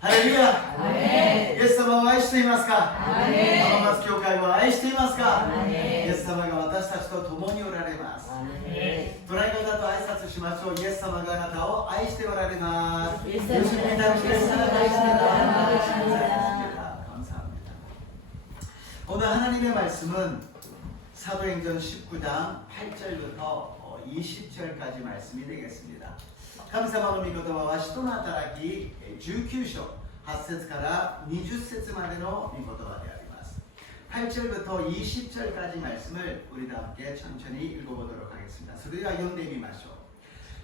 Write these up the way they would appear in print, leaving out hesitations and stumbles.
ハレルヤ。イエス様を愛していますか。浜松教会を愛していますか。イエス様が私たちと共におられます。隣の方と挨拶しましょう。イエス様があなたを愛しておられます。예수님이 당신을 사랑하십니다. 감사합니다. 오늘 하나님의 말씀은 사도행전 19장 8절부터 20절까지 말씀이 되겠습니다. 神様の御言葉は使徒の働き19章8節から20節までの御言葉であります。 8절부터 20절까지 말씀을 우리도 함께 천천히 읽어보도록 하겠습니다. 소리와 연대미마쇼.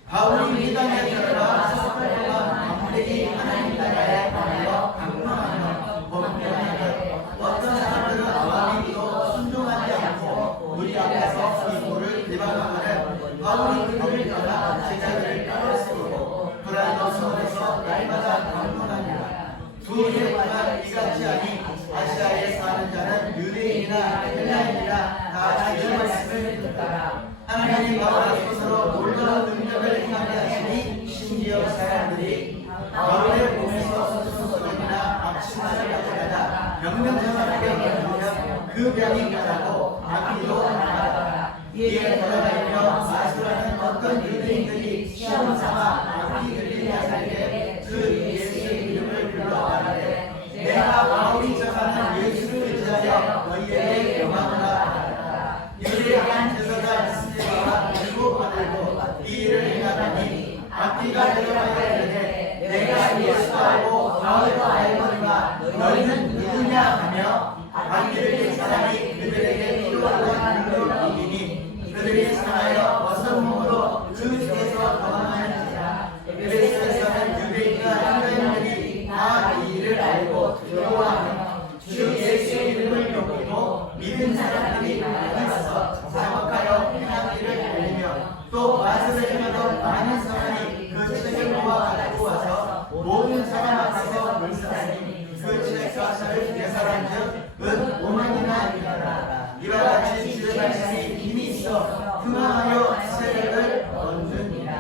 바울이 이 땅에 들어가 4달 동안 밤새기 하나님 나라에 관하여 강론하며 법명하여 어떤 사람들은 아와비도 순종하지 않고 우리 앞에서 이 돌을 비방하거든 바울이 그들을 떠나 제자들을 따라쓰고 브라이더 성에서 날마다 강론합니다. 두 해 동안 이같이 하니 아시아에 사는 자는 유대인이나 헬라인이나 다 주의 말씀을 듣더라. 하나님이 바울의 손으로 놀라운 능력을 행하게 하시니 심지어 사람들이 바울의 몸에서 수소문이나 앞치마를 가져다가 병명자에게 물으며 그 병이 나라고 악기도 나가더라. 이에 돌아다니며 마술하는 어떤 유대인들이 시험 삼아 악기 들리게 하는데 그 예수의 이름을 불러 말하되 내가 바울이 전하는 예수를 의지하여 너희에게 영광을 하라. 유대한 제사장 스데반과 일곱 아들도 이 일을 행하더니 악기가 내려가야 되되 내가 예수도 알고 바울도 알거니와 너희는 누구냐 하며 악기를 낸 사람이 그들에게 필요한 능력을 이기니 그들이 상하여 어떤 몸으로 그 집에서 도망하는지라. 에베소에서는 유대인과 헬라인들이 다 이 일을 알고 두려워하며 주 예수의 이름을 높이고 믿은 사람들이 많이 와서 자복하여 행하기를 알리며 또 마술을 행하던 많은 사람이 그 책을 모아 가지고 와서 모든 사람 앞에서 물쓰다니 그 책과 서를 계산한즉 은 5만이나 되더라. 이와 같이 주의 말씀이 힘이 있어 흥하여 세력을 얻느니라.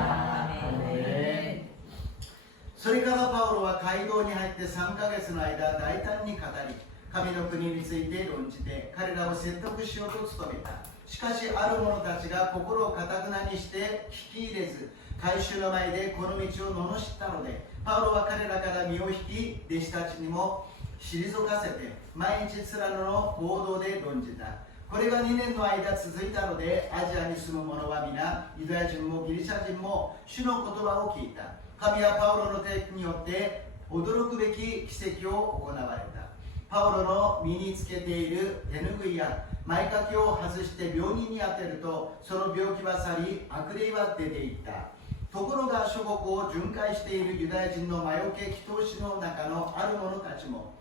それからパウロは街道に入って3ヶ月の間大胆に語り神の国について論じて彼らを説得しようと努めた。しかしある者たちが心をかたくなにして聞き入れず会衆の前でこの道を罵ったのでパウロは彼らから身を引き弟子たちにも退かせて毎日ツラノの合同で論じた。これが2年の間続いたのでアジアに住む者は皆ユダヤ人もギリシャ人も主の言葉を聞いた。神はパウロの手によって驚くべき奇跡を行われた。パウロの身につけている手ぬぐいや前掛けを外して病人に当てるとその病気は去り悪霊は出ていった。ところが諸国を巡回しているユダヤ人の魔除け祈祷師の中のある者たちも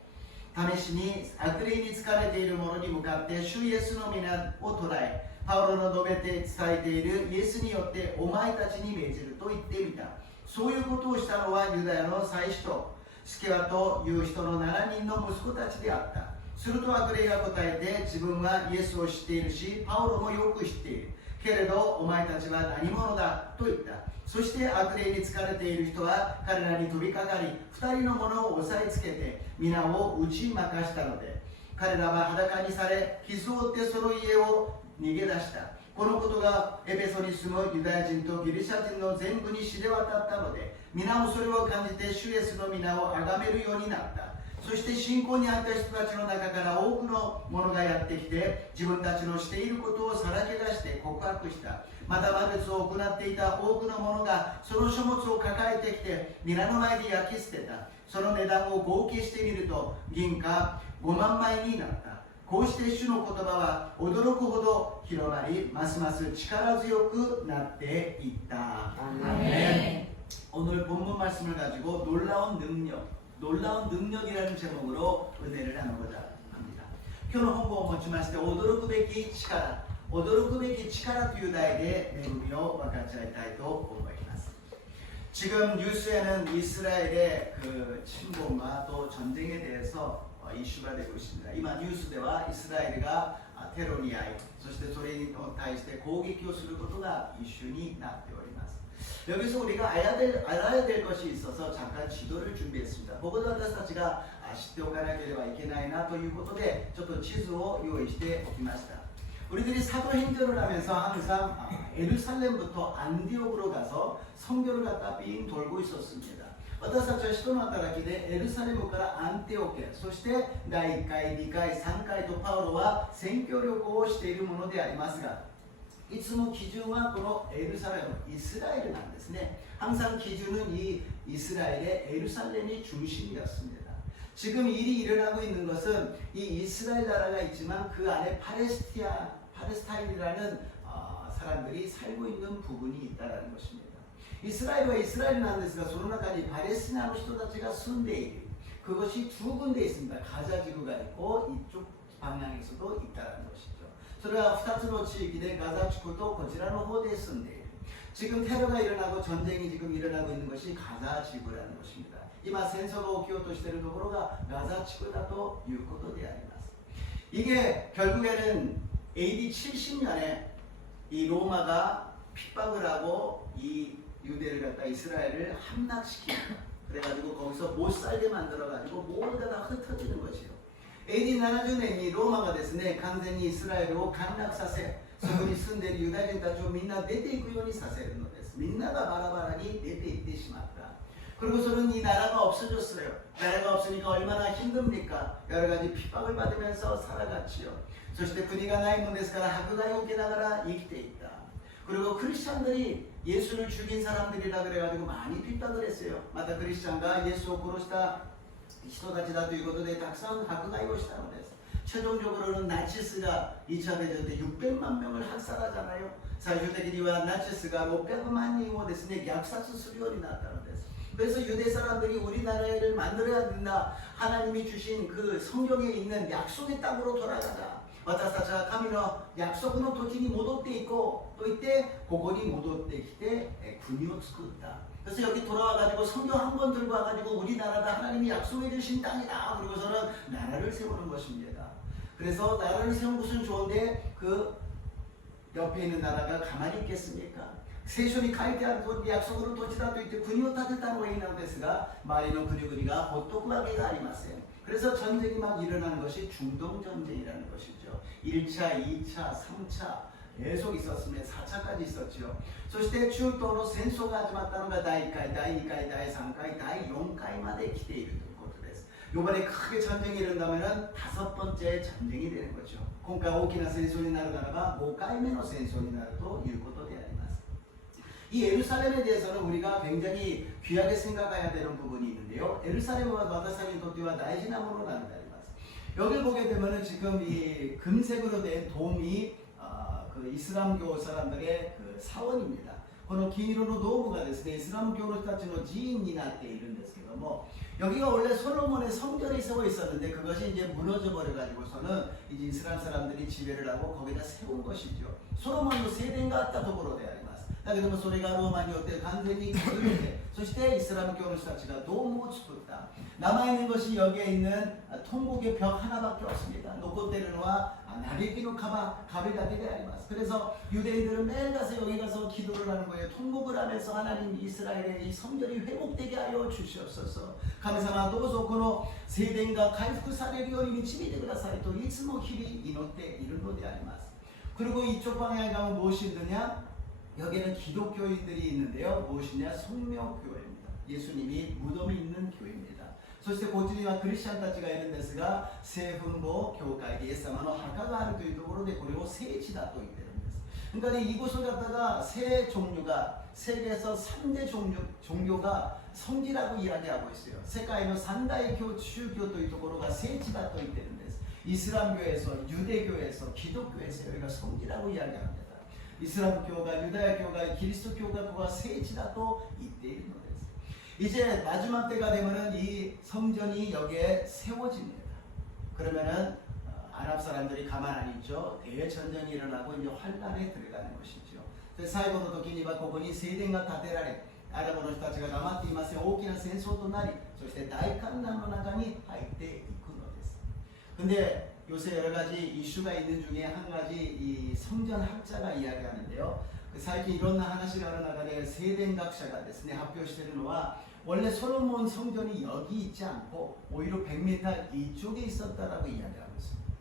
試しに悪霊に疲れている者に向かって主イエスの皆を捉えパウロの述べて伝えているイエスによってお前たちに命じると言ってみた。そういうことをしたのはユダヤの祭司とスケワという人の7人の息子たちであった。すると悪霊が答えて自分はイエスを知っているしパウロもよく知っているけれどお前たちは何者だと言った。そして悪霊に疲れている人は彼らに飛びかかり2人の者を押さえつけて皆を打ち負かしたので彼らは裸にされ傷を負ってその家を逃げ出した。このことがエペソに住むユダヤ人とギリシャ人の全部に知れ渡ったので皆もそれを感じて主イエスの皆を崇めるようになった。そして信仰にあった人たちの中から多くの者がやってきて自分たちのしていることをさらけ出して告白した。また魔術を行っていた多くの者がその書物を抱えてきて皆の前で焼き捨てた。その値段を合計してみると銀貨5万枚になった。こうして主の言葉は驚くほど広まりますます力強くなっていった。오늘 본문 말씀을 가지고 놀라운 능력이라는 제목으로 은혜를 나누고자 합니다. 今日の本文を持ちまして驚くべき力という題で恵みを分かち合いたいと思います。 지금 뉴스에는 이스라엘의 그 침공과 또 전쟁에 대해서 이슈가 되고 있습니다. 이마 뉴스대와 이스라엘가 테러に遭いそしてそれに対して攻撃をすることがイシュになっております。 여기서 우리가 알아야 될 것이 있어서 잠깐 지도를 준비했습니다. ここで私たちが知っておかなければいけないなということでちょっと地図を用意しておきました。 우리들이 사도행전을 하면서 항상 예루살렘부터 안디옥으로 가서 선교를 갖다 빙 돌고 있었습니다. 私たちは使徒の働きでエルサレムからアンテオケ、そして第1回、2回、3回とパウロは宣教旅行をしているものでありますが、いつも基準はこのエルサレム、イスラエルなんですね。 항상 기준은 이 이스라엘의 예루살렘이 중심이었습니다. 지금 일이 일어나고 있는 것은 이 이스라엘 나라가 있지만 그 안에 팔레스타인이라는 사람들이 살고 있는 부분이 있다는 것입니다. 이스라엘과 이스라엘なんですが その中に 팔레스타인の人たちが住んでいる 그것이 두 군데 있습니다. 가자 지구가 있고 이쪽 방향에서도 있다는 것이죠. それは2つの地域でガザ地区とこちらの方で住んでいる. 지금 테러가 일어나고 전쟁이 지금 일어나고 있는 것이 가자 지구라는 것입니다. 今戦争が起きようとしているところがガザ地区だということであります. 이게 결국에는 AD 70년에 이 로마가 핍박을 하고 이 유대를 갖다 이스라엘을 함락시킵니다. 그래가지고 거기서 못 살게 만들어가지고 모두가 다 흩어지는 것이요. AD 70年に 로마가 ですね、完全にイスラエルを陥落させ、そこに住んでいるユダヤ人たちをみんな出ていくようにさせるのです。みんながバラバラに出ていってしまった。 그리고서는 이 나라가 없어졌어요. 나라가 없으니까 얼마나 힘듭니까? 여러 가지 핍박을 받으면서 살아갔지요. そして国がないもんですから迫害を受けながら生きていった. 그리고 크리스찬들이 예수를 죽인 사람들이라 그래가지고 많이 핍박을 했어요. また 크리스찬가 예수를 殺した人たちだということでたくさん迫害をしたのです. 최종적으로는 나치스가 2차 대전 때 600만 명을 학살하잖아요. 最終的には 나치스가 600만 명을 ですね、虐殺するようになったのです. 그래서 유대 사람들이 우리나라를 만들어야 된다. 하나님이 주신 그 성경에 있는 약속의 땅으로 돌아가자. 私たちは神の約束の土地に戻っていこうと言ってここに戻ってきて国を作った. 그래서 여기 돌아와가지고 성경 한 권 들고 와가지고 우리나라가 하나님이 약속해 주신 땅이다. 그리고서는 나라를 세우는 것입니다. 그래서 나라를 세운 것은 좋은데 그 옆에 있는 나라가 가만히 있겠습니까? 聖書に書いてある通り約束の土地だと言って国を建てたのがいいのですが周りの国々がほっとくわけがありません. 그래서 전쟁이 막 일어나는 것이 중동 전쟁이라는 것이죠. 1차, 2차, 3차 계속 있었으면 4차까지 있었죠. そして中東の戦争が始まったのが第1回、第2回、第3回、第4回まで来ているということです. 이번에 크게 전쟁이 일어나면은 5번째 전쟁이 되는 거죠. 今回大きな戦争になるならば 5回目の戦争になるということであります. 이 예루살렘에 대해서는 우리가 굉장히 귀하게 생각해야 되는 부분이 있는데요. 예루살렘과 마다사니 도티와 나이지나무로 나누다리마스. 여기를 보게 되면은 지금 이 금색으로 된 돔이 그 이슬람교 사람들의 그 사원입니다. この金色のドームがですね、イスラム教の人たちの寺院になっているんですけども, 여기가 원래 솔로몬의 성전이 세워 있었는데 그것이 이제 무너져 버려 가지고서는 이제 이스라엘 사람들이 지배를 하고 거기다 세운 것이죠. 솔로몬도 세殿があったところであります。だけどもそれがローマによって完全に崩れて、そしてイスラム教の人たちがドームを作った. 남아있는 것이 여기에 있는 통곡의 벽 하나밖에 없습니다.残っているのは嘆きの壁だけであります. 그래서 유대인들은 매일 가서 여기 가서 기도를 하는 거예요. 통곡을 하면서 하나님 이스라엘의 이 성전이 회복되게 하여 주시옵소서. 神様どうぞこの聖殿が回復されるように導いてくださいといつも日々祈っているのであります. 그리고 이쪽 방향에 가면 무엇이 있느냐? 여기는 기독교인들이 있는데요. 무엇이냐? 성묘교회입니다. 예수님이 무덤이 있는 교회입니다. そしてこちらにはクリスチャンたちがいるんですが、聖墳墓教会でイエス様の墓があるというところでこれを聖地だと言っているんです. 그러니까 이곳을 갖다가 세 종류가 세계에서 3대 종교가 성지라고 이야기하고 있어요. 세계의 3大宗教というところが聖地だと言っているんです. 이슬람교에서, 유대교에서, 기독교에서 여기가 성지라고 이야기합니다. 이슬람교가, 유다야교가, 기리스도교가 그가聖地だと言っているのです. 이제 마지막 때가 되면은 이 성전이 여기에 세워집니다. 그러면은 아랍 사람들이 가만 안 있죠. 대전쟁이 일어나고 이제 환란에 들어가는 것이죠. 最後の時にはここに聖殿が建てられ、アラブの人たちが黙っていません。大きな戦争となり、そして大観覧の中に入っていくのです. 근데 요새 여러 가지 이슈가 있는 중에 한 가지 이 성전 학자가 이야기하는데요. 最近いろんな話がある中で聖殿学者がですね発表しているのは원래 솔로몬 성전이 여기 있지 않고 오히려 100m 이쪽에 있었다라고 이야기하고 있습니다.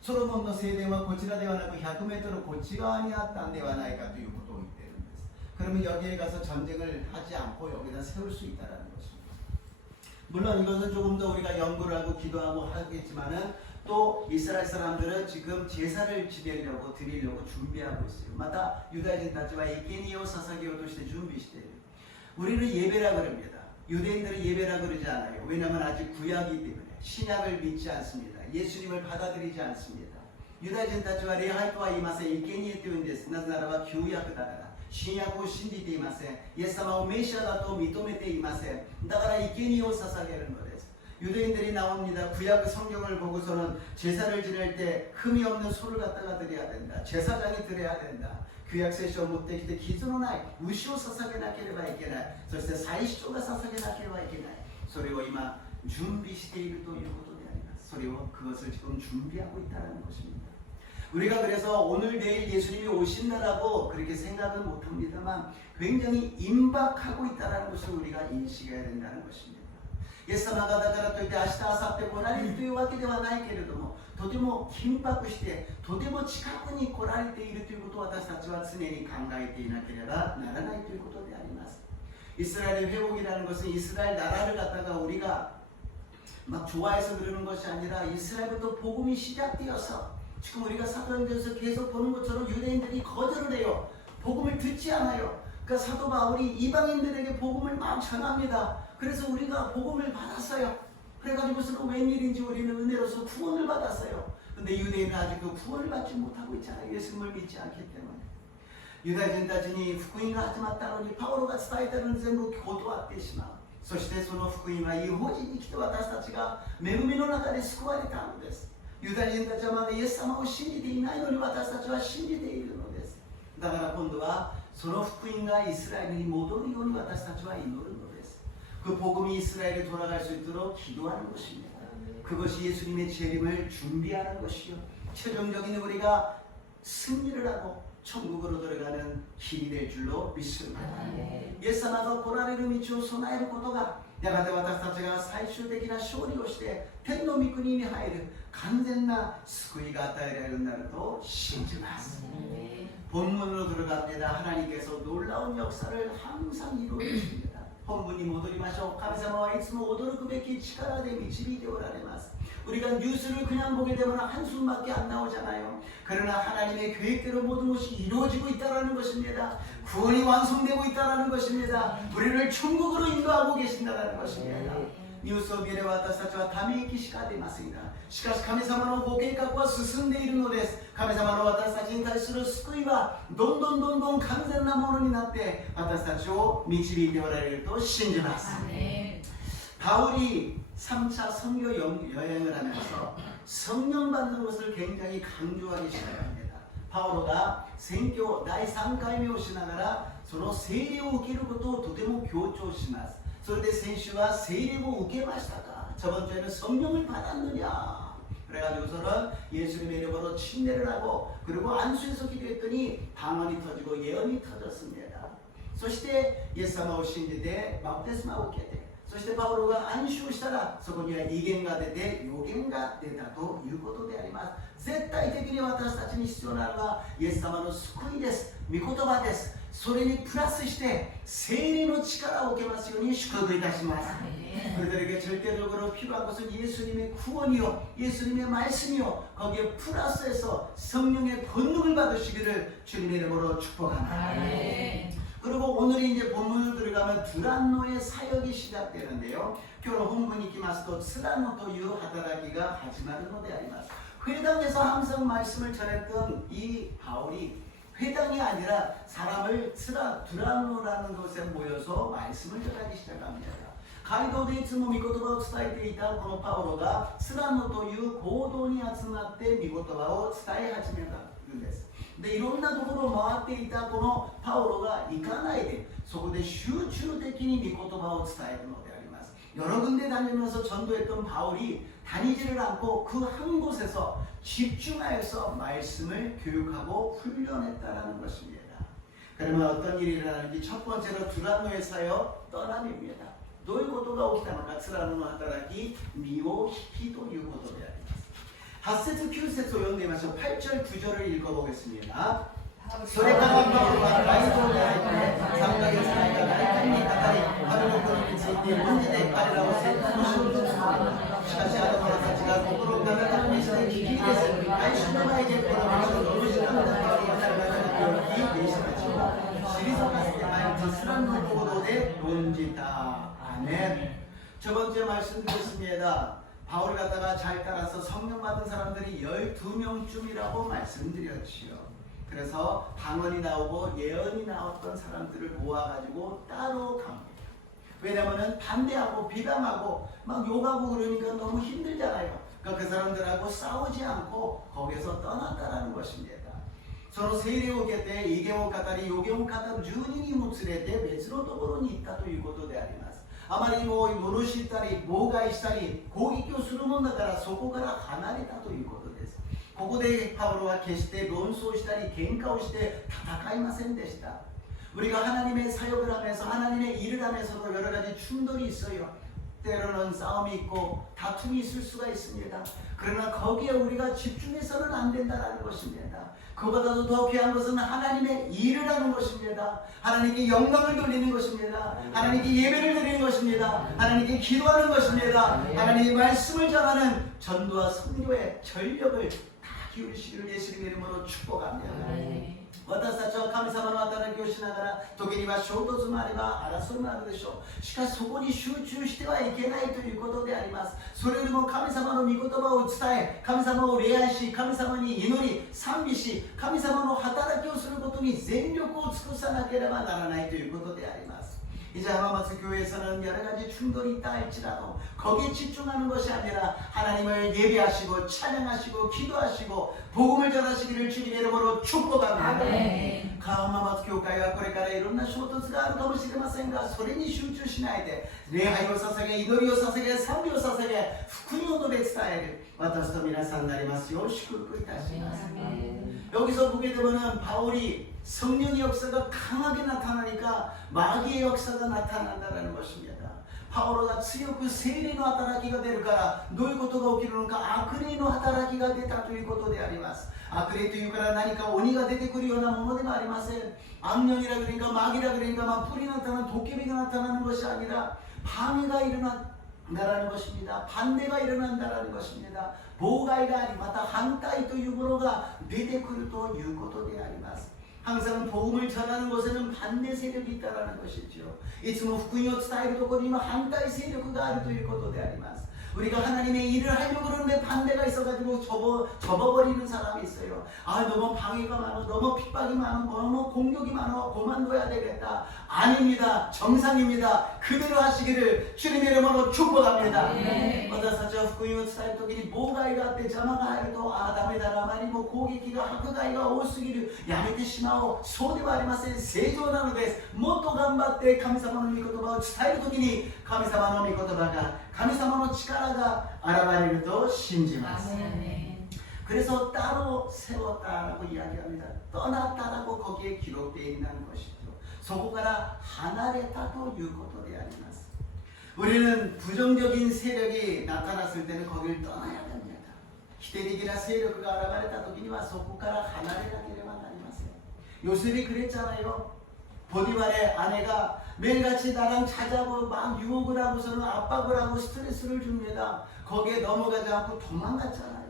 솔로몬의 세대와 고치라ではなく 100m こっち側にあったんではないかということを言っているんです。 그러면 여기에 가서 전쟁을 하지 않고 여기다 세울 수 있다라는 것입니다. 물론 이것은 조금 더 우리가 연구를 하고 기도하고 하겠지만은 또 이스라엘 사람들은 지금 제사를 지내려고 드리려고 준비하고 있어요. 마다 유다인たちは生贄を捧げようとして準備している. 우리는 예배라 그럽니다. 유대인들은 예배라 그러지 않아요. 왜냐하면 아직 구약이기 때문에 신약을 믿지 않습니다. 예수님을 받아들이지 않습니다. 유다인たちは礼拝とは言いません。生贄というんです。なぜならば旧約だから。新約を信じていません。イエス様をメシアだと認めていません。だから生贄を捧げるのです。 유대인들이 나옵니다. 구약 성경을 보고서는 제사를 지낼 때 흠이 없는 소를 갖다가 드려야 된다. 제사장이 드려야 된다. 旧約聖書を持ってきて傷のない牛を捧げなければいけない。そして祭司長が捧げなければいけない。それを今準備しているということであります。それを 그것을 지금 준비하고 있다는 것입니다. 우리가 그래서 오늘 내일 예수님이 오신다라고 그렇게 생각은 못합니다만 굉장히 임박하고 있다는 것을 우리가 인식해야 된다는 것입니다. イエス様がだからといって明日明後日来られるというわけではないけれどもとても緊迫してとても近くに来られているということを私たちは常に考えていなければならないということであります。 이스라엘의 회복이라는 것은 이스라엘 나라를 갖다가 우리가 막 좋아해서 그러는 것이 아니라 이스라엘부터 복음이 시작되어서 지금 우리가 사도행전에서 계속 보는 것처럼 유대인들이 거절을 해요. 복음을 듣지 않아요. 그러니까 사도 바울이 이방인들에게 복음을 막 전합니다. 그래서 우리가 복음을 받았어요. 그래가지고서는 웬일인지 우리는 은혜로서 구원을 받았어요. 근데 유대인은 아직 그 구원을 받지 못하고 있잖아요. 예수님을 믿지 않기 때문에. ユダヤ人たちに福音が始まったのにパウロが伝えたのに全部断ってしまう。そしてその福音は違法人に来て私たちが恵みの中で救われたのです。ユダヤ人たちはまだイエス様を信じていないのに私たちは信じているのです。だから今度はその福音がイスラエルに戻るように私たちは祈るのです。 그 복음이 이스라엘에 돌아갈 수 있도록 기도하는 것입니다. 그것이 예수님의 재림을 준비하는 것이요. 최종적인 우리가 승리를 하고 천국으로 들어가는 길이 될 줄로 믿습니다. 예수様が来られる道を備えることがやがて私たちが最終的な勝利をして天の御国に入る完全な救いが与えられるようになると信じます. 본문으로 들어갑니다. 하나님께서 놀라운 역사를 항상 이루어주십니다. 본문이戻りましょう. 神様はいつも驚くべき力で導いておられます. 우리가 뉴스를 그냥 보게 되면 한숨밖에 안 나오잖아요. 그러나 하나님의 계획대로 모든 것이 이루어지고 있다는 것입니다. 구원이 완성되고 있다는 것입니다. 우리를 천국으로 인도하고 계신다는 것입니다. ニュースを見れば私たちはため息しか出ませんが、しかし神様のご計画は進んでいるのです。神様の私たちに対する救いはどんどん完全なものになって私たちを導いておられると信じます。바울이 3차 선교 여행을 하면서 성령 받는 것을 굉장히 강조하기 시작합니다. 바오로가 선교第3回目をしながらその聖霊を受けることをとても強調します。それで先週は聖霊を受けましたか? 저번 주에는 성령을 받았느냐? 그래가지고서는 예수님의 이름으로 침례를 하고 그리고 안수에서 기도했더니 방언이 터지고 예언이 터졌습니다. そしてイエス様を信じてバプテスマを受けてそしてパウロが暗唱したらそこには異言が出て予言が出たということであります。絶対的に私たちに必要なのはイエス様の救いです。御言葉です。それにプラスして聖霊の力を受けますように祝福いたします。 그들에게 절대적으로 필요한 것은 예수님의 구원이요 예수님의 말씀이요 거기에 플러스해서 성령의 권능을 받으시기를 주님의 이름으로 축복합니다. 그리고 오늘이 이제 본문으로 들어가면 두란노의 사역이 시작되는데요. 今日の本文に行きますとツラノという働きが始まるのであります。 회당에서 항상 말씀을 전했던 이 바울이 회당이 아니라 사람을 두란노라는 곳에 모여서 말씀을 전하기 시작합니다. 街道でいつも御言葉を伝えていたこのパウロがツラノという行動に集まって御言葉を伝え始めたんです。でいろんなところを回っていたこのパウロが行かないでそこで集中的に御言葉を伝えるのであります。 여러 군데 다니면서 전도했던 바울이 다니지를 않고 그 한 곳에서 집중하여서 말씀을 교육하고 훈련했다라는 것입니다. 그러면 어떤 일이 일어나는지 첫 번째로 두란노에서요 떠남입니다. どういうことが起きたのか、つらの働き、身を引きということであります。8節9節を読んでみましょう。8절9절을 읽어보겠습니다. それからパウロは街道で入って3ヶ月の間大胆に語り、神の国について論じて彼らを説得しようとする。しかしあの者たちが心をガタガタにして聞き入れず、愛しのない結婚の道をどうしたのだと言われたように弟子たちを退かせて毎日スラムの行動で論じた。아멘. 첫 번째 말씀드렸습니다. 바울을 갖다가 잘 따라서 성령 받은 사람들이 12명쯤이라고 말씀드렸지요. 그래서 방언이 나오고 예언이 나왔던 사람들을 모아가지고 따로 갑니다. 왜냐면은 반대하고 비방하고 막 욕하고 그러니까 너무 힘들잖아요. 그러니까 그 사람들하고 싸우지 않고 거기서 떠났다라는 것입니다. その聖霊を受けて異言を語り予言を語る12人も連れて別のところに行ったということであります。あまりにも罵ったり妨害したり攻撃をするもんだからそこから離れたということです。ここでパウロは決して論争したり喧嘩をして戦いませんでした。 우리가 하나님의 사역을 하면서 하나님의 일을 하면서도 여러 가지 충돌이 있어요. 때로는 싸움이 있고 다툼이 있을 수가 있습니다. 그러나 거기에 우리가 집중해서는 안 된다는 것입니다. 그보다도 더 귀한 것은 하나님의 일을 하는 것입니다. 하나님께 영광을 돌리는 것입니다. 하나님께 예배를 드리는 것입니다. 하나님께 기도하는 것입니다. 하나님의 말씀을 전하는 전도와 선교의 전력을 다 기울이시기를 예수님의 이름으로 축복합니다. 私たちは神様の働きをしながら時には衝突もあれば争いもあるでしょう。しかしそこに集中してはいけないということであります。それよりも神様の御言葉を伝え、神様を礼拝し、神様に祈り、賛美し、神様の働きをすることに全力を尽くさなければならないということであります。 이제 하마마스 교회에서는 여러 가지 충돌이 있다 할지라도 거기에 집중하는 것이 아니라 하나님을 예배하시고 찬양하시고 기도하시고 복음을 전하시기를 주님의 이름으로 축복합니다. 하마마스 교회가 これからいろんな衝突があるかもしれませんがそれに集中しないで礼拝を捧げ祈りを捧げ賛美を捧げ福音を述べ伝える私と皆さんになりますよう祝福いたします。 여기서 보게 되면은 바울이 성령의 역사가 강하게 나타나니까 마귀의 역사가 나타난다는 것입니다. 바울가強く聖霊の働きが出るからどういうことが起きるのか悪霊の働きが出たということであります。悪霊というから何か鬼が出てくるようなものではありません。악령이라 그러니까 마귀라 그러니까 막 불이 나타나는 도깨비가 나타나는 것이 아니라 방해가 일어난다라는 것입니다. 반대가 일어난다라는 것입니다. 妨害がありまた反対というものが出てくるということであります。 항상 복음을 전하는 곳에는 반대 세력이 있다는 것이죠. いつも福音を伝えるところには反対勢力があるということであります。 우리가 하나님의 일을 하려고 그러는데 반대가 있어가지고 접어버리는 사람이 있어요. 아 너무 방해가 많아, 너무 핍박이 많아, 너무 공격이 많아, 그만둬야 되겠다. 아닙니다. 정상입니다. 그대로 하시기를 주님의 이름으로 축복합니다. 私たちは福音を伝える時に妨害があって邪魔が入るとダメだな、あまりにも攻撃が迫害が多すぎる、やめてしまおう。そうではありません。正常なのです。もっと頑張って神様の御言葉を伝える時に神様の御言葉が神様の力が現れると信じます。 그래서 따로 세웠다라고 이야기합니다. 떠났다라고 거기에 기록되어 있는 것이죠. そこから離れたということであります。 우리는 부정적인 세력이 나타났을 때는 거기를 떠나야 됩니다. 기대리기나 세력가 現れた時にはそこから離れなければなりません。 요셉이 그랬잖아요. 보디발의 아내가 매일같이 나랑 자자고 막 유혹을 하고서는 압박을 하고 스트레스를 줍니다. 거기에 넘어가지 않고 도망갔잖아요.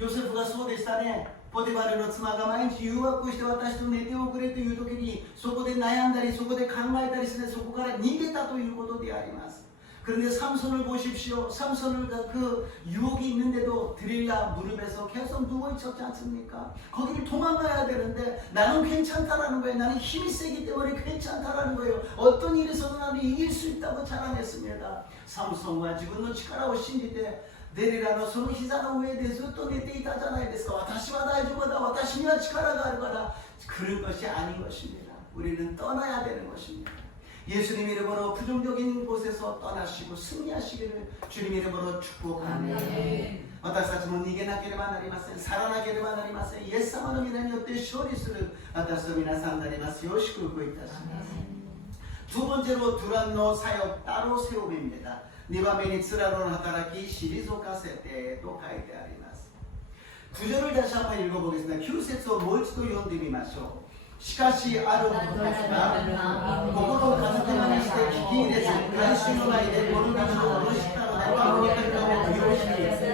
요셉가 そうでしたね。 ポティファルの妻が毎日誘惑して私と寝ておくれという時にそこで悩んだりそこで考えたりしてそこから逃げたということであります。 그런데 삼손을 보십시오. 삼손을 그 유혹이 있는데도 드릴라 무릎에서 계속 누워있었지 않습니까? 거기를 도망가야 되는데 나는 괜찮다라는 거예요. 나는 힘이 세기 때문에 괜찮다라는 거예요. 어떤 일이 있어도 나는 이길 수 있다고 자랑했습니다. 삼손과 지금은力を信じてデリラのその膝の上でずっと寝ていたじゃないですか。私は大丈夫だ。私には力があるから。 그런 것이 아닌 것입니다. 우리는 떠나야 되는 것입니다. 예수님 이름으로 부정적인 곳에서 떠나시고 승리하시기를 주님 이름으로 축복합니다. 私たちも逃げなければなりません。去らなければなりません。イエス様の皆によって勝利する私と皆さんになりますよう祝福いたします。두 번째로 두란노 사역 따로 세움입니다. 네 번째는 츠라노의 하타라키 시리조카세테도 가이데 아리마스. 구절을 다시 한번 읽어보겠습니다. 9節をもう一度読んでみましょう。しかしある者たちが心を片手間にして聞き入れず慣習のないでこの道を無視したので守り方を利用し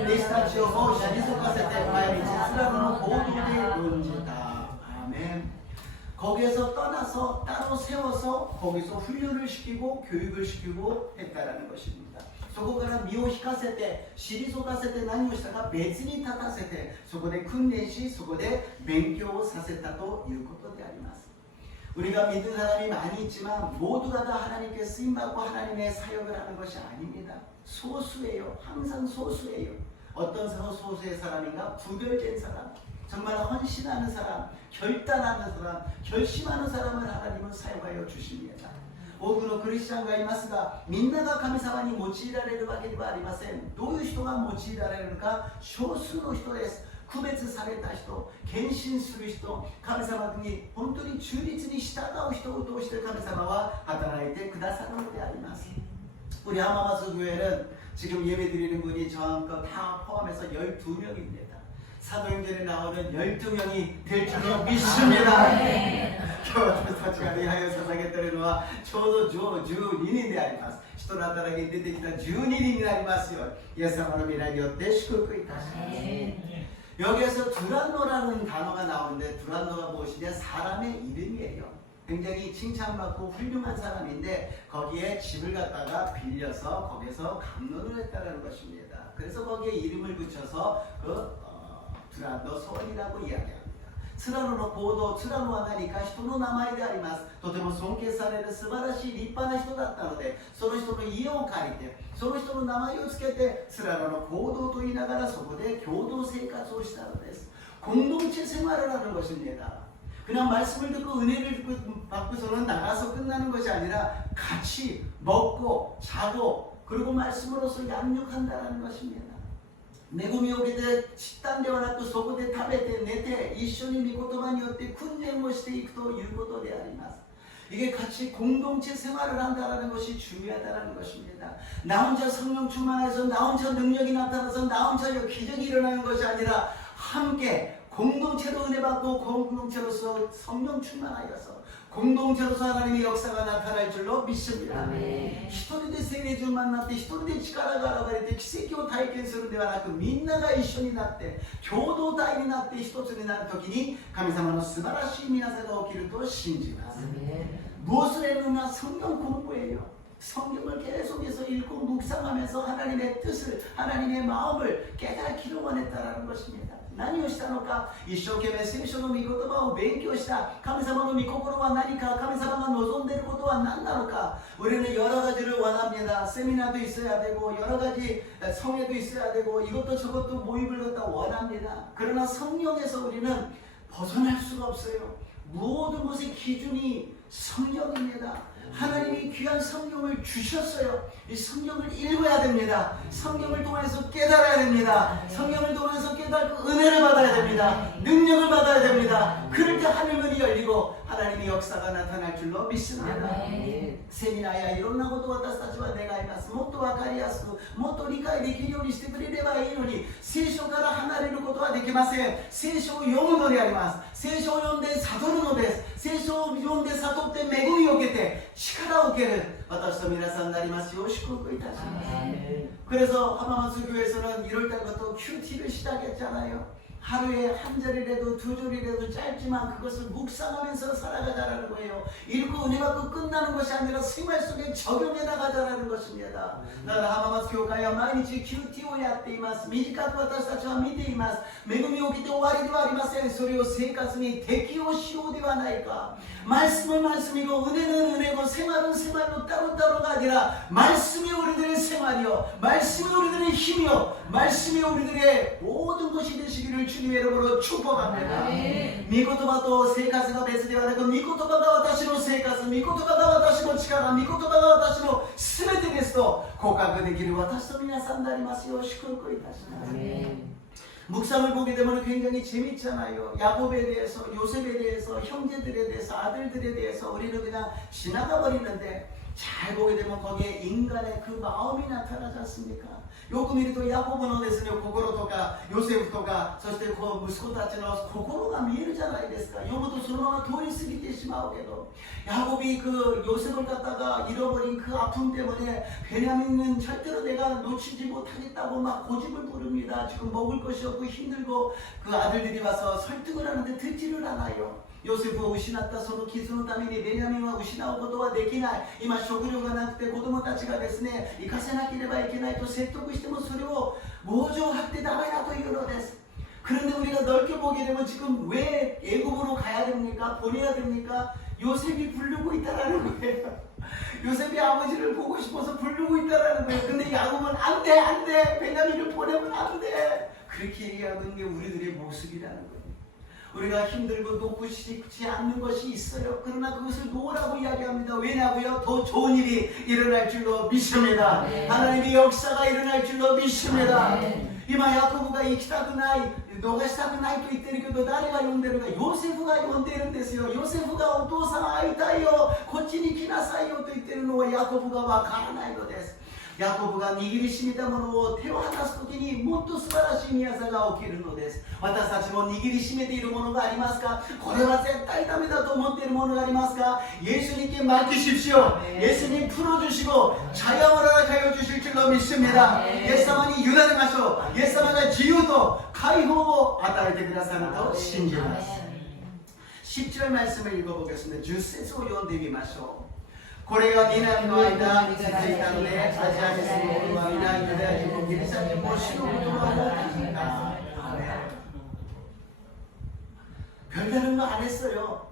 弟子たちをも退かせて毎日スラムの行動で論じた。アーメン。 거기에서 떠나서 따로 세워서 거기서 훈련을 시키고 교육을 시키고 했다라는 것입니다. そこから身を引かせて退かせて何をしたか別に立たせてそこで訓練しそこで勉強をさせたということであります。 우리가 믿는 사람이 많이 있지만 모두가 다 하나님께 쓰임받고 하나님의 사역을 하는 것이 아닙니다. 소수예요. 항상 소수예요. 어떤 소수의 사람인가? 구별된 사람, 정말 헌신하는 사람, 결단하는 사람, 결심하는 사람을 하나님은 사용하여 주십니다. 多くのクリスチャンがいますが、みんなが神様に用いられるわけではありません。どういう人が用いられるか、少数の人です。区別された人、献身する人、神様に本当に中立に従う人を通して神様は働いてくださるのであります。 우리 하마마스 교회는 지금 예배 드리는 분이 저한껏 다 포함해서 12명입니다. 사도행전에 나오는 12명이 될 줄로 믿습니다. 今日私たちが礼拝を捧げているのはちょうど12人であります。人の働きに出てきた12人になりますようにイエス様の皆によって祝福いたします。 여기에서 두란노라는 단어가 나오는데 두란노가 무엇이냐? 사람의 이름이에요. 굉장히 칭찬받고 훌륭한 사람인데 거기에 집을 갖다가 빌려서 거기서 강론을 했다는 것입니다. 그래서 거기에 이름을 붙여서 두란노 소원이라고 이야기합니다. ツラノの行動、ツラノは何か人の名前であります。とても尊敬される素晴らしい立派な人だったので、その人の家を借りて、その人の名前をつけて、ツラノの行動と言いながらそこで共同生活をしたのです。공동체 생활을 하는 것입니다. 그냥 말씀을 듣고 은혜를 받고서는 나가서 끝나는 것이 아니라 같이 먹고 자고 그리고 말씀으로서 양육한다는 것입니다. 恵みを受けて散ったんではなくそこで食べて寝て一緒に御言葉によって訓練をしていくということであります。 이게 같이 공동체 생활을 한다는 것이 중요하다는 것입니다. 나 혼자 성령 충만해서 나 혼자 능력이 나타나서 나 혼자 기적이 일어나는 것이 아니라 함께 공동체로 은혜 받고 공동체로서 성령 충만하여서 공동체로서 하나님의 역사가 나타날 줄로 믿습니다. 一人で聖霊順番になって一人で力が現れて奇跡を体験するのではなくみんなが一緒になって共同体になって一つになるときに神様の素晴らしい皆さが起きると信じます。 무엇을 했느냐? 성경 공부예요. 성경을 계속해서 읽고 묵상하면서 하나님의 뜻을 하나님의 마음을 깨닫기를 원했다라는 것입니다. 何をしたのか一生懸命聖書の御言葉を勉強した神様の御心は何か神様が望んでいることは何なのか 우리는 여러 가지를 원합니다. 세미나도 있어야 되고 여러 가지 성회도 있어야 되고 이것도 저것도 모임을 갖다 원합니다. 그러나 성령에서 우리는 벗어날 수가 없어요. 모든 것의 기준이 성경입니다. 하나님이 귀한 성경을 주셨어요. 이 성경을 읽어야 됩니다. 성경을 통해서 깨달아야 됩니다. 성경을 통해서 깨닫고 은혜를 받아야 됩니다. 능력을 받아야 됩니다. 그럴 때 하늘문이 열리고 하나님의 역사가 나타날 줄로 믿습니다. 세미나야 이런こと私たちは願います。もっと分かりやすくもっと理解できるようにしてくれればいいのに聖書から離れることはできません。聖書を読むのであります。聖書を読んで悟るのです。聖書を読んで悟って恵みを受けて力を受ける私と皆さんになりますよう祝福いたします。 그래서 하마마스 교회에서는 1월달부터 큐티를 시작했잖아요. 하루에 한 절이라도 두 절이라도 짧지만 그것을 묵상하면서 살아가자라는 거예요. 읽고 은혜 받고 끝나는 것이 아니라 생활 속에 적용해 나가자라는 것입니다. 나는 하마마스 교회가 毎日 큐티をやっています。短く私たちは見ています。恵みを受けて終わりではありません。それを生活に適用しようではないか。 말씀은 말씀이고 은혜는 은혜고 생활은 생활로 따로따로가 아니라 말씀이 우리들의 생활이 평안이요 말씀이 우리들의 힘이요 말씀이 우리들의 모든 것이 되시기를 주님의 이름으로 축복합니다. 미고토바도 세가스가 베스데와 나고 미고토바가 와타시노 세가스 미고토바가 와타시노 치카라 미고토바가 와타시노 스베테 데스도 고가가 되기를 와타시노 미나산 다리마스요 시크루코 이타시마스. 묵상을 보게 되면 굉장히 재밌잖아요. 야곱에 대해서, 요셉에 대해서, 형제들에 대해서, 아들들에 대해서 우리는 그냥 지나가 버리는데 잘 보게 되면 거기에 인간의 그 마음이 나타나지 않습니까? 요금이도 야곱은 어디서요? 고고로도가 요셉도가 저してこう息子たちの心が見えるじゃないですか。読むとそのまま通り過ぎてしまうけど 야곱이 그 요셉을 갖다가 잃어버린 그 아픔 때문에 베냐민은 절대로 내가 놓치지 못하겠다고 막 고집을 부릅니다. 지금 먹을 것이 없고 힘들고 그 아들들이 와서 설득을 하는데 듣지를 않아요. ヨセフを失ったその傷のためにベニヤミンは失うことはできない。今食料がなくて子供たちがですね生かせなければいけないと説得してもそれを強情を張ってダメだというのです。 그런데 우리가 넓게 보게 되면 지금 왜 애굽으로 가야 됩니까? 보내야 됩니까? 요셉이 부르고 있다라는 거예요. 요셉이 아버지를 보고 싶어서 부르고 있다라는 거예요. 근데 야곱은 안 돼. 베냐민을 보내면 안 돼. 그렇게 얘기하는 게 우리들의 모습이라는 거예요. 우리가 힘들고 놓고 싶지 않는 것이 있어요. 그러나 그것을 놓으라고 이야기합니다. 왜냐고요? 더 좋은 일이 일어날 줄로 믿습니다. 하나님의 역사가 일어날 줄로 믿습니다. 今ヤコブが行きたくない逃したくないと言ってるけど誰が呼んでるかヨセフが呼んでるんですよ。ヨセフがお父さん会いたいよこっちに来なさいよと言ってるのはヤコブがわからないのです。 ヤコブが握りしめたものを手を離すときにもっと素晴らしい宮座が起きるのです。私たちも握りしめているものがありますか？これは絶対ダメだと思っているものがありますか？ 예수님께 맡기십시오. 예수님 풀어주시고 자유함을 허락하여 주실 줄로 믿습니다. 예수님이 유다를 예수님의 자유도 가이호도 与えてくださると信じます。 10절 말씀을 읽어보겠습니다. 10節を読んでみましょう。 これが南の間に続いたので、アジアに住む者は皆ユダヤ人もギリシャ人も主の言葉を聞いた。 별다른 거 안 했어요.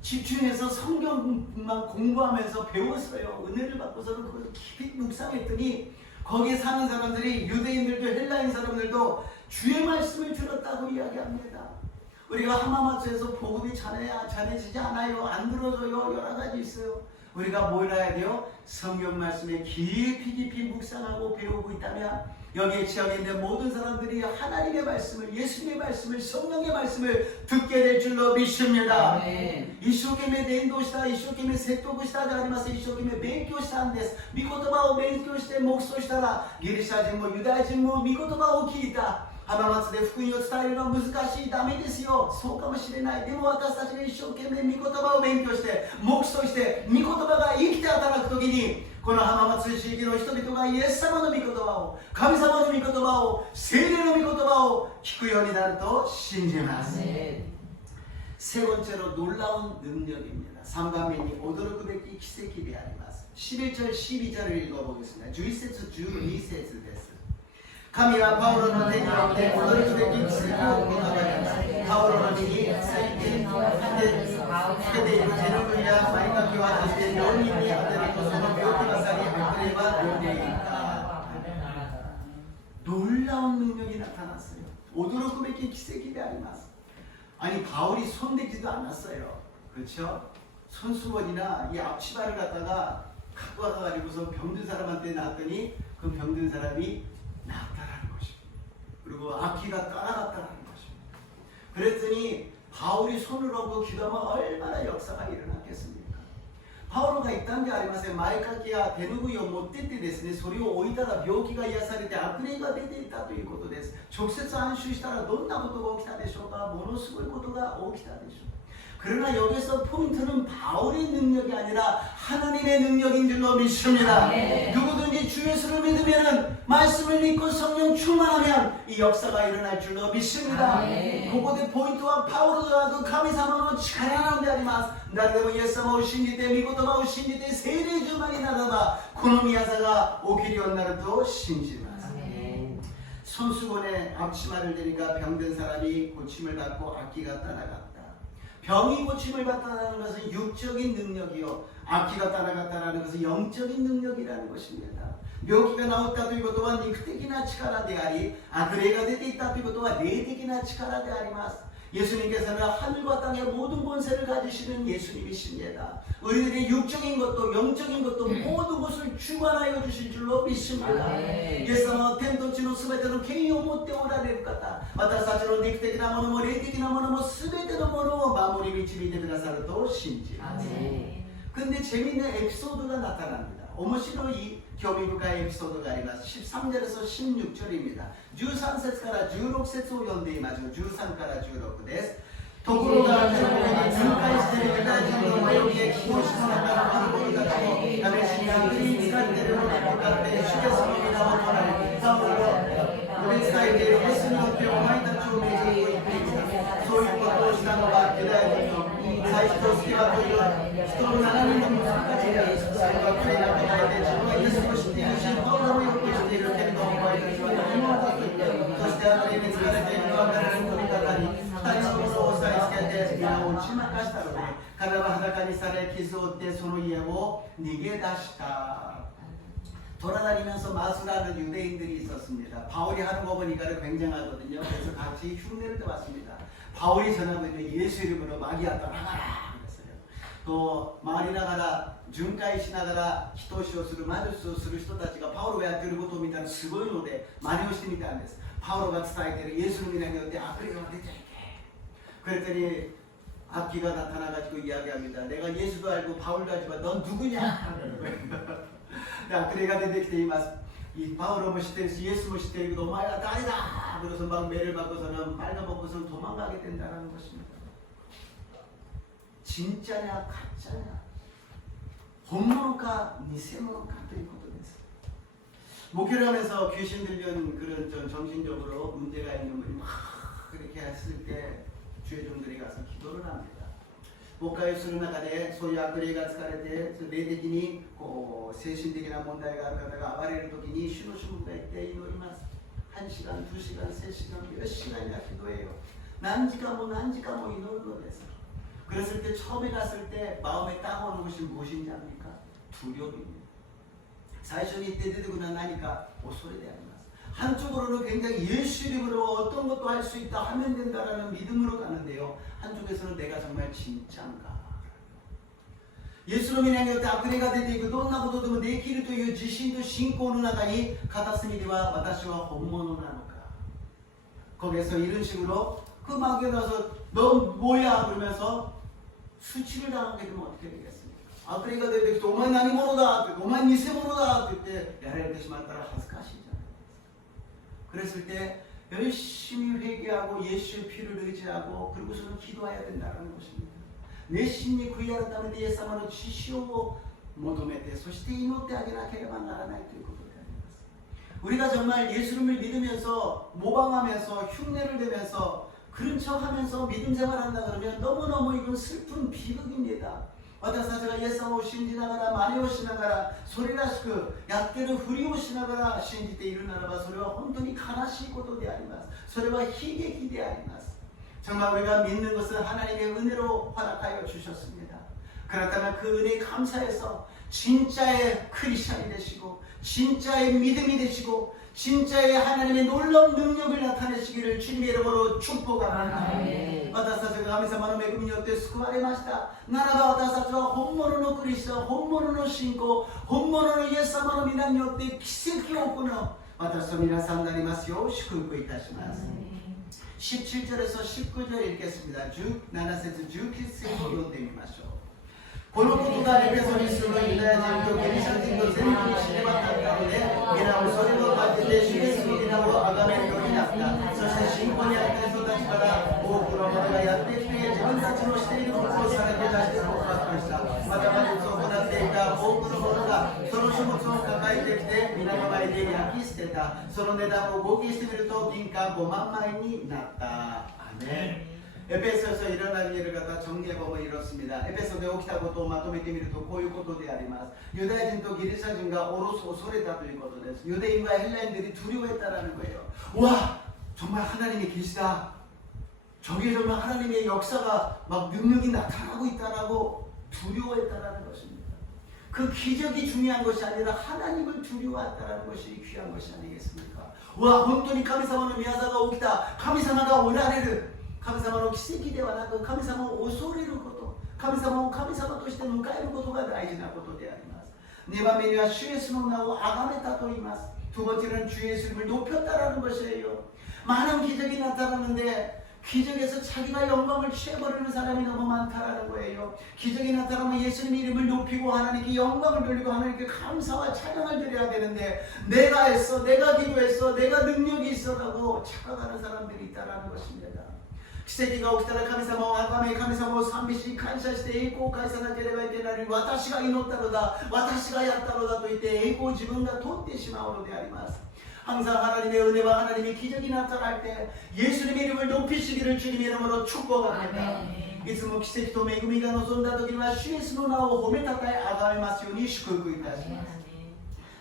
집중해서 성경만 공부하면서 배웠어요. 은혜를 받고서는 그걸 깊이 묵상했더니 거기에 사는 사람들이 유대인들도 헬라인 사람들도 주의 말씀을 들었다고 이야기합니다. 우리가 하마마스에서 복음이 전해지지 않아요. 안 들어줘요. 여러 가지 있어요. 우리가 뭘 해야 돼요? 성경 말씀에 깊이 묵상하고 배우고 있다면 여기에 지역에 있는 모든 사람들이 하나님의 말씀을 예수님의 말씀을 성령의 말씀을 듣게 될 줄로 믿습니다. 一生懸命伝道した一生懸命説得したであります。一生懸命勉強したんです。御言葉を勉強して黙想したらギリシャ人もユダヤ人も御言葉を聞いた。 浜松で福音を伝えるのは難しい、ダメですよ。そうかもしれない。でも私たちが一生懸命御言葉を勉強して黙想して御言葉が生きて働くときにこの浜松地域の人々がイエス様の御言葉を神様の御言葉を聖霊の御言葉を聞くようになると信じます。 세 번째로 놀라운 능력입니다. 3番目に驚くべき奇跡であります。 11절 12절을 읽어보겠습니다. 11節 12節です。 神はパウロの手によって驚くべき奇跡を行われました。パウロの身につけている手ぬぐいや前掛けを外して病人に当てるとその病気が去り悪霊は呼んでいた。 놀라운 능력이 나타났어요. 驚くべき奇跡であります。 아니 바울이 손대지도 않았어요. 그렇죠? 손수건이나 이 앞치마를 갖다가 갖고 와가지고서 병든 사람한테 놨더니 그 병든 사람이 낫다라는 것입니다. 그리고 악기가 따라갔다라는 것입니다. 그랬더니 바울이 손을 얹고 기도하면 얼마나 역사가 일어났겠습니까? パウロが言ったんではありません。前掛けや手ぬぐいを持ってってですね、それを置いたら病気が癒されて悪霊が出ていたということです。直接安収したらどんなことが起きたでしょうか。ものすごいことが起きたでしょう。 그러나 여기서 포인트는 바울의 능력이 아니라 하나님의 능력인 줄로 믿습니다. 누구든지 주 예수를 믿으면 말씀을 믿고 성령 충만하면 이 역사가 일어날 줄로 믿습니다. 그곳의 포인트와 파울과神様の力なのであります。誰でもイエス様を信じて、御言葉を信じて、聖霊充満にならばこの宮座が起きるようになると信じます。 손수건에 앞치마를 대니까 병든 사람이 고침을 받고 악기가 따라갔다. 병이 고침을 받다는 것은 육적인 능력이요, 악기가 따라갔다는 것은 영적인 능력이라는 것입니다. 病気が治ったということは肉的な力であり、悪霊が出ていったということは霊的な力であります。 예수님께서는 하늘과 땅의 모든 권세를 가지시는 예수님이십니다. 우리들의 육적인 것도 영적인 것도 모든 것을 주관하여 주실 줄로 믿습니다. イエス様は天と地のすべての権威を持っておられる方、私たちの肉的なものも霊的なものもすべてのものを守り導いてくださると信じます。 근데 재미있는 에피소드가 나타납니다. 面白い興味深いエピソードがあります。 13절에서 16절입니다. 13節から 16節を読んでみましょう。 13から 16です。 ところが直後に巡回しているユダヤ人の迷いで気をしそうなからある者たちも試しに悪に使っているのに向かって主イエスの皆を取られ、パウロが呼び伝えているイエスによってお前たちを命じると言っていた。そういうことをしたのはユダヤ人の祭司とスケバという人の7人の息子たちで、それが彼らの前で自分はイエスを知っているし、パウロをよく知っているけれど、お前たちは何者だと言って、そしてあまりに疲れているのは彼らに取りかかり、2人の者を押さえつけて皆を打ち負かしたので、彼は裸にされ傷を負ってその家を逃げ出した。 돌아다니면서 마술하는 유대인들이 있었습니다. 바울이 하는 거 보니까 굉장하거든요. 그래서 같이 흉내를 내봤습니다. 바울이 전하고 있는 예수 이름으로 마귀야 떠나가라 그랬어요. 또 말이 나가라,巡回しながら人をする魔術をする人たちがパウロがやっていることを見たらすごいので真似をしてみたんです。パウロが伝えている예수 이름에よって悪霊が出ていけ。 그랬더니 악기가 나타나가지고 이야기합니다. 내가 예수도 알고 바울도 알지만 넌 누구냐? 악霊が出てきています。 이 바울을 시대에서 예수를 시대에도 너마야 나이다. 그래서 막 매를 받고서는 빨가벗고서는 도망가게 된다는 것입니다. 진짜냐 가짜냐, 본모노가 니세모노가ということです。 목회를 하면서 귀신 들린 그런 좀 정신적으로 문제가 있는 분이 막 그렇게 했을 때 주의 종들이 가서 기도를 합니다. 牧会をする中でそういう悪霊が疲れて霊的に精神的な問題がある方が暴れるときに主の種目が言って祈ります。 1시간, 2시간, 3시간, 몇 시간이나 기도해요. 난지가 이노는 것에서. 그랬을 때 처음에 갔을 때 마음에 딱 오는 것이 무엇인지 압니까? 두려움입니다. 最初に行って出てくる何か恐れであります。 한쪽으로는 굉장히 예수 이름으로 어떤 것도 할 수 있다 하면 된다라는 믿음으로 가는데요. 한쪽에서는 내가 정말 진짜인가? 예수로 인해悪霊が出ていくどんなことでもできるという自信と信仰の中に片隅では私は本物なのか? 거기에서 이런 식으로 그 마귀에 나서 너 뭐야 그러면서 수치를 당하게 되면 어떻게 되겠습니까? 악霊が出てきてお前何者だお前偽物だって言ってやられてしまったら恥ずかしいじゃないですか. 그랬을 때 열심히 회개하고 예수의 피를 의지하고 그리고서는 기도해야 된다는 것입니다. 熱心に悔い改めてイエス様の血潮を求めてそして祈ってあげなければならないということであります. 우리가 정말 예수님을 믿으면서 모방하면서 흉내를 내면서 그런 척하면서 믿음 생활한다 그러면 너무너무 이건 슬픈 비극입니다. 私たちがイエス様を信じながら真似をしながらそれらしくやってるふりをしながら信じているならばそれは本当に悲しいことであります。それは悲劇であります. 정말 우리가 믿는 것은 하나님의 은혜로 허락하여 주셨습니다. 그렇다면 그 은혜에 감사해서 진짜의 크리스천이 되시고 진짜의 믿음이 되시고 진짜의 하나님의 놀라운 능력을 나타내시기를 주님의 이름으로 축복합니다. 私たちが神様の恵みによって救われました。ならば私たちは本物のクリスチャン、本物の信仰、本物のイエス様の皆によって奇跡を行う私と皆さんになりますよう祝福いたします。 17절에서 19절 읽겠습니다. 17節 19節を読んでみましょう。 このことがエペソに住むユダヤ人とギリシャ人と全部に知れ渡ったので皆をそれを感じて主イエスの皆を崇めるようになった。そして信仰にあった人たちから多くの者がやってきて自分たちのしていることをされて出して告白した。また魔術を行っていた多くの者がその書物を抱えてきて皆の前で焼き捨てた。その値段を合計してみると銀貨5万枚になった。アメン。 에베소에서 일어난 일을 갖다 정리해보면 이렇습니다. 에베소에起きたことをまとめてみるとこういうことであります. 유다인도 기리샤인과 오소레다ということです. 유대인과 헬라인들이 두려워했다라는 거예요. 와, 정말 하나님이 계시다. 저기에 정말 하나님의 역사가 막 능력이 나타나고 있다라고 두려워했다라는 것입니다. 그 기적이 중요한 것이 아니라 하나님을 두려워한다는 것이 귀한 것이 아니겠습니까? 와, 본当に神様の御業が起きた、神様がおられる、神様の奇跡ではなく神様を恐れること、神様を神様として迎えることが大事なことであります。네番目には主イエスの名を崇めたと言います。두 번째는 주 예수님을 높였다라는 것이에요. 많은 기적이 나타나는데 기적에서 자기가 영광을 취해버리는 사람이 너무 많다라는 거예요. 기적이 나타나면 예수님 이름을 높이고 하나님께 영광을 돌리고 하나님께 감사와 찬양을 드려야 되는데 내가 했어, 내가 기도했어, 내가 능력이 있어라고 착각하는 사람들이 있다라는 것입니다. 奇跡が起きたら神様を崇め、神様を賛美し、感謝して栄光を返さなければいけないのに、私が祈ったのだ、私がやったのだと言って栄光を自分が取ってしまうのであります。 항상 하나님의 은혜와 하나님의 기적이 나타날 때 예수님의 이름을 높이시기를 주님의 이름으로 축복합니다. いつも奇跡と恵みが望んだ時には主イエスの名を褒めたたえ崇めますように祝福いたします。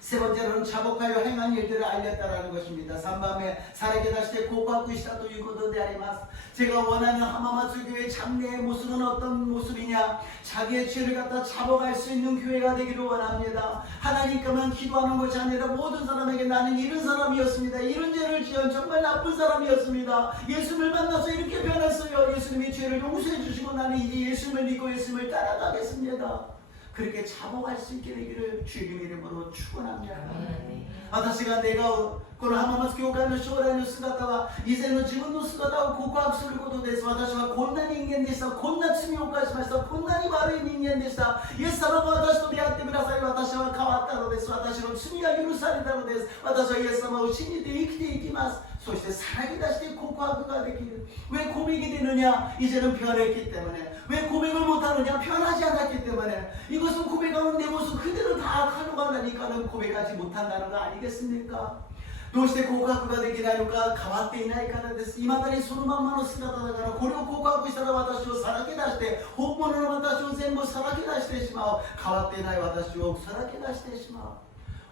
세 번째로는 자복하여 행한 일들을 알렸다라는 것입니다. 3番目, 사람에게 다시 때 고백하고 있다ということであります. 제가 원하는 하마마츠 교회 장래의 모습은 어떤 모습이냐? 자기의 죄를 갖다 자복할 수 있는 교회가 되기를 원합니다. 하나님께만 기도하는 것이 아니라 모든 사람에게 나는 이런 사람이었습니다. 이런 죄를 지은 정말 나쁜 사람이었습니다. 예수님을 만나서 이렇게 변했어요. 예수님이 죄를 용서해 주시고 나는 이제 예수님을 믿고 예수님을 따라가겠습니다. 그렇게 자복할 수 있게 되기를 주님의 이름으로 축원합니다. 私が願うこの浜松教会の将来の姿は以前の自分の姿を告白することです。私はこんな人間でした。こんな罪を犯しました。こんなに悪い人間でした。イエス様が私と出会ってくださり、私は変わったのです。私の罪は許されたのです。私はイエス様を信じて生きていきます。 そしてさらけ出して告白ができる。 왜 고백이 되느냐? 이제는 변했기 때문에. 왜 고백을 못하느냐? 변하지 않았기 때문에. 이것은 고백하는 내 모습 그대로 다 가져가려니까는 고백하지 못한다는 거 아니겠습니까? どうして告白ができないのか変わっていないからです。未だにそのまんまの姿だから、これを告白したら私をさらけ出して、本物の私を全部さらけ出してしまう。変わっていない私をさらけ出してしま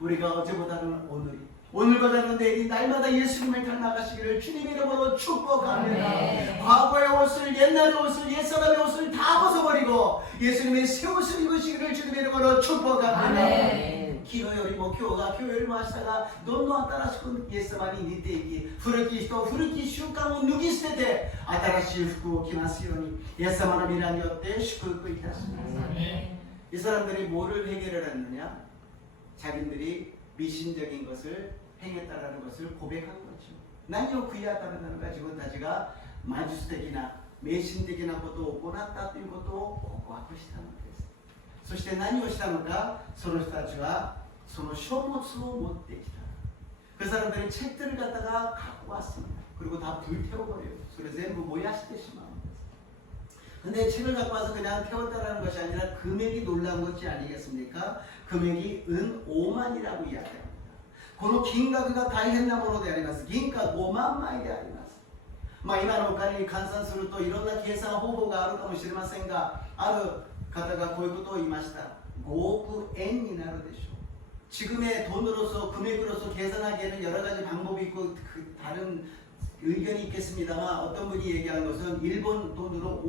う。 우리가 어제보다는 오늘보다는 내일이 날마다 예수님을 닮아가시기를 주님의 이름으로 축복합니다. 과거의 옷을, 옛날의 옷을, 옛사람의 옷을 다 벗어버리고 예수님의 새 옷을 입으시기를 주님의 이름으로 축복합니다. 昨日よりも今日が、今日よりも明日がどんどん新しくイエス様に似ていき、古き人、古き習慣を脱ぎ捨てて新しい服を着ますようにイエス様の皆によって祝福いたします。이 사람들이 뭐를 해결을 했느냐? 자기들이 미신적인 것을 행했다라는 것을 고백한 거죠. 난요 구이하다는 가 지금 다시가 마주스적이나 매신적인 것도行ったということを告白したのです。そして何をしたのか、その人たちはその書物を持ってきた。그 사람들이 책들을 갖다가 갖고 왔습니다. 그리고 다 불태워버려요. 그래서 전부 모야시대시마는 거예요. 근데 책을 갖고 와서 그냥 태웠다라는 것이 아니라 금액이 놀라운 것이 아니겠습니까? 금액이 은 5만이라고 이야기합니다. この金額が大変なものであります。銀貨5万枚であります。今のお金に換算するといろんな計算方法があるかもしれませんが、ある方がこういうことを言いました。5億円になるでしょう。 지금의 돈으로서 금액으로서 계산하기에는 여러 가지 방법이 있고 다른 의견이 있겠습니다만 어떤 분이 얘기하는 것은 일본 돈으로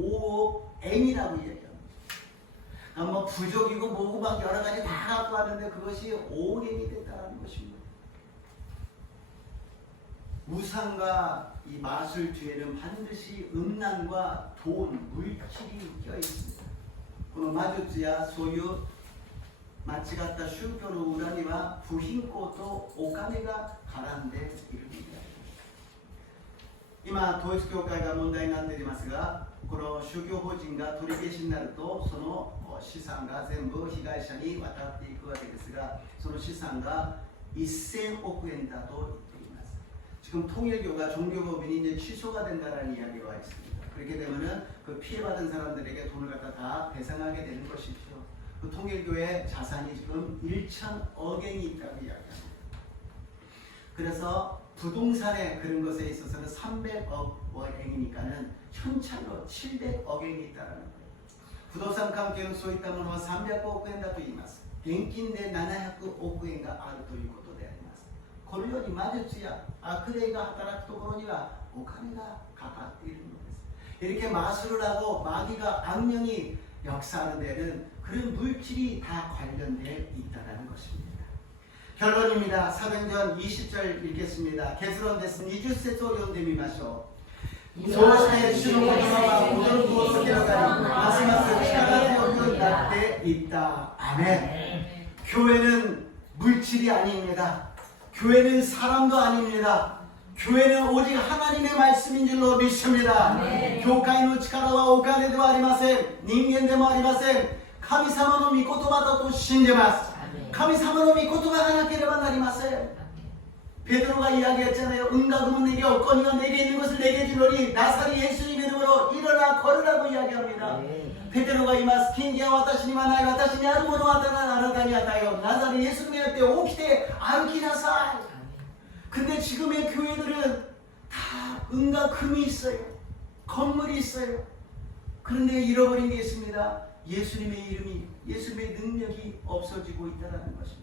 5억 엔이라고 얘기합니다. 뭐 부족이고 뭐고 막 여러 가지 다 갖고 왔는데 그것이 5억 엔이 됐다는 것입니다. 우상과 이 마술 뒤에는 반드시 음란과 돈, 물질이 껴 있습니다. この魔術やそういう間違った宗教の裏には不貧困とお金が絡んでいるのであります。今統一教会が問題になっていますが、この宗教法人が取り消しになるとその資産が全部被害者に渡っていくわけですが、その資産が1000億円だと言っています。 지금 통일교가 종교법인이 이제 취소가 된다는 이야기가 있습니다. 그렇게 되면은 그 피해받은 사람들에게 돈을 갖다 다 배상하게 되는 것이죠. 그 통일교의 자산이 지금 1,000억 엔이 있다고 이야기합니다. 그래서 부동산에 그런 것에 있어서는 300억 엔이니까는 현찰로 700억 엔이 있다는 거예요. 부동산 관계는そういったものは300億円だと言います。現金で700億円があるということであります。このように魔術や悪霊が働くところにはお金がかかっているのです。 이렇게 마술을 하고 마귀가 악령이 역사하는 데는 그런 물질이 다 관련되어 있다는 것입니다. 결론입니다. 사도행전 20절 읽겠습니다. 개스론 데스 20節を読んでみましょう。そうして主の言葉は驚くほど広がりますます力強くなっていった。아멘. 교회는 물질이 아닙니다. 교회는 사람도 아닙니다. 교회는 오직 하나님의 말씀인 줄로 믿습니다. 교회의 力はお金ではありません。人間でもありません。神様の御言葉だと信じます。神様の御言葉がなければなりません。 베드로가 이야기했잖아요. 은과 금은 내게 없거니와 내게 있는 것을 내게 주노니 나사렛 예수님의 이름으로 일어나 걸으라고 이야기합니다. 베드로가 이마스 긴기야 와타시니와 나이 와타시니 아루 모노 와타나 아라다니 아타요 나사렛 예수님의 때 오키테 아르키나사이. 근데 지금의 교회들은 다 은과 금이 있어요. 건물이 있어요. 그런데 잃어버린 게 있습니다. 예수님의 이름이, 예수님의 능력이 없어지고 있다는 것입니다.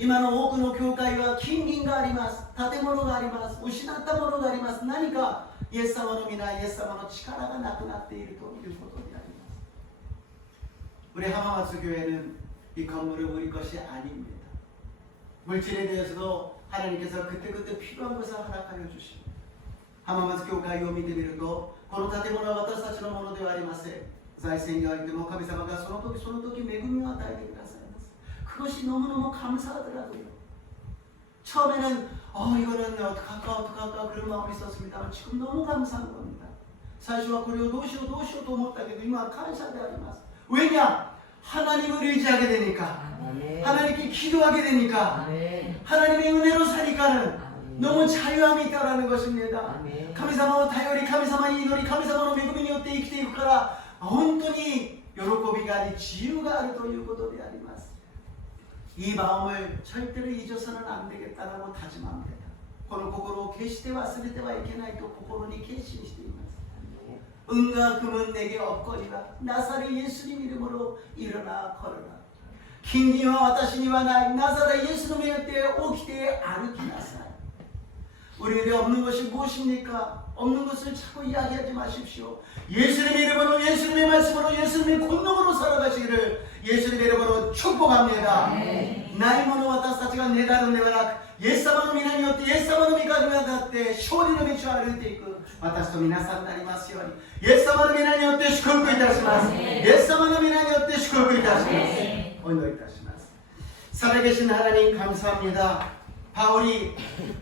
今の多くの教会は金銀があります。建物があります。失ったものがあります。何かイエス様の皆、イエス様の力がなくなっているということであります。 우리 하마마츠 교회는 이 건물은 우리 것이 아닙니다. 물질에 대해서도 하나님께서 그때그때 필요한 것을 허락하여 주십니다. 하마마츠 교회가 믿음을 믿고 この建物は私たちのものではありません。財政においても神様がその時その時恵みを与えてください。 그것이 너무너무 감사하더라고요. 처음에는 이거는 어떡할까 그런 마음이 있었습니다만 지금 너무 감사한 겁니다. 사실은 그리고 도시도 못하게도 이만 감사하게 하리마스. 왜냐? 하나님을 의지하게 되니까, 하나님께 기도하게 되니까, 하나님의 은혜로 사니까는 너무 자유함이 있다라는 것입니다. 神様を頼り、神様に祈り、神様の恵みによって生きていくから本当に喜びがあり自由があるということであります。 이 마음을 절대로 잊어서는 안 되겠다라고 다짐합니다. この心を決して忘れてはいけないと心に決心しています。 은과 금은 내게 없거니와 나사렛 예수님 이름으로 일어나 걸어라. 긴기와 와타시니와 나이 나사렛 예수님의 때에 오기때 아르키나사이. 우리에게 없는 것이 무엇입니까? 없는 것을 자꾸 이야기하지 마십시오. 예수님의 이름으로 예수님의 말씀으로 예수님의 권능으로 살아가시기를 예수님의 이름으로 축복합니다. 나이 모노 와타시たちが願うのではなくイエス様の皆によってイエス様の御顔にあたって勝利の道を歩いていく私と皆さんになりますようにイエス様の皆によって祝福いたします。イエス様の皆によって祝福いたします。お祈りいたします。 살아계신 하나님 감사합니다. 바울이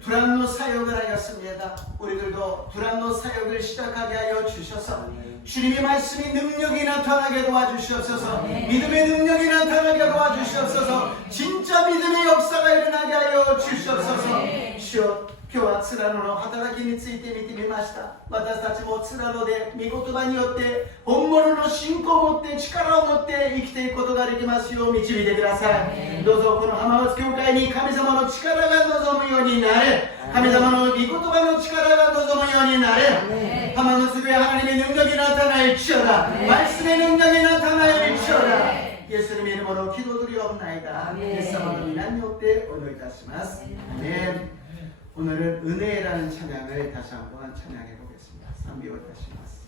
두란노 사역을 하였습니다. 우리들도 두란노 사역을 시작하게 하여 주셔서 주님의 말씀이 능력이 나타나게 도와주시옵소서. 믿음의 능력이 나타나게 도와주시옵소서. 진짜 믿음의 역사가 일어나게 하여 주시옵소서. 주여 今日はツラノの働きについて見てみました。私たちもツラノで御言葉によって本物の信仰を持って力を持って生きていくことができますよう導いてください。どうぞこの浜松教会に神様の力が望むようになれ。神様の御言葉の力が望むようになれ。浜松교회 하나님의 능력이 나타나일지어다. 말씀의 능력이 나타나일지어다. 예수님의 이름으로 기도드리옵나이다. 예수님의 이름으로 기도드리옵나이다. 아멘. 오늘은 은혜라는 찬양을 다시 한번 찬양해 보겠습니다. 賛美をいたします。